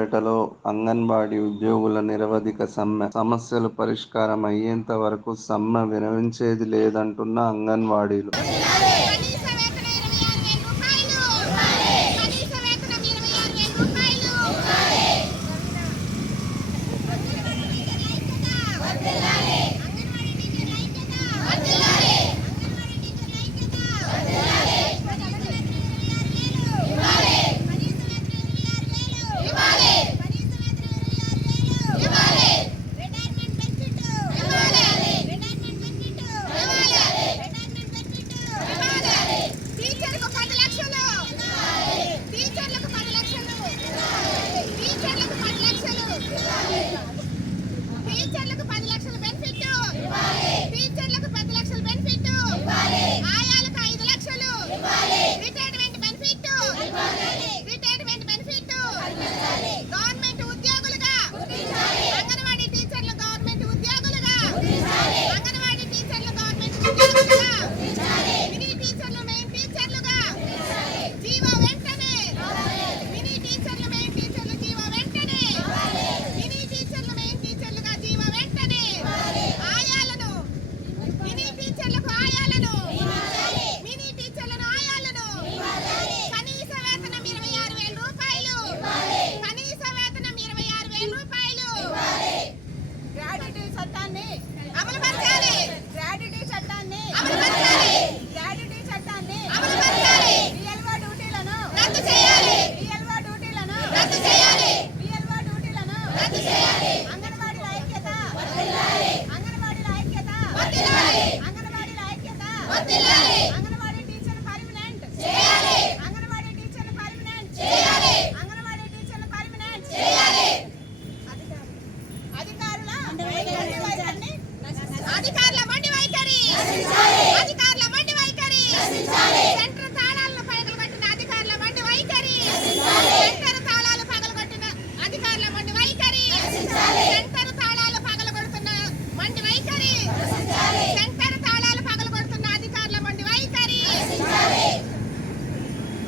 నర్సరావుపేటలో అంగన్వాడీ ఉద్యోగుల నిరవధిక సమ్మె. సమస్యలు పరిష్కారం అయ్యేంత వరకు సమ్మె విరమించేది లేదంటున్న అంగన్వాడీలు. బిలియన్ రూపాయలు చట్టాన్ని అమలు చట్టాన్ని అమలు చట్టాన్ని అమలు పరచాలి పిఎల్ఓ డ్యూటీలను రద్దు చేయాలి పిఎల్ఓ డ్యూటీలను రద్దు చేయాలి పిఎల్ఓ డ్యూటీలను రద్దు చేయాలి అంగన్వాడీల ఐక్యత అంగన్వాడీల ఐక్యత అంగన్వాడీల ఐక్యత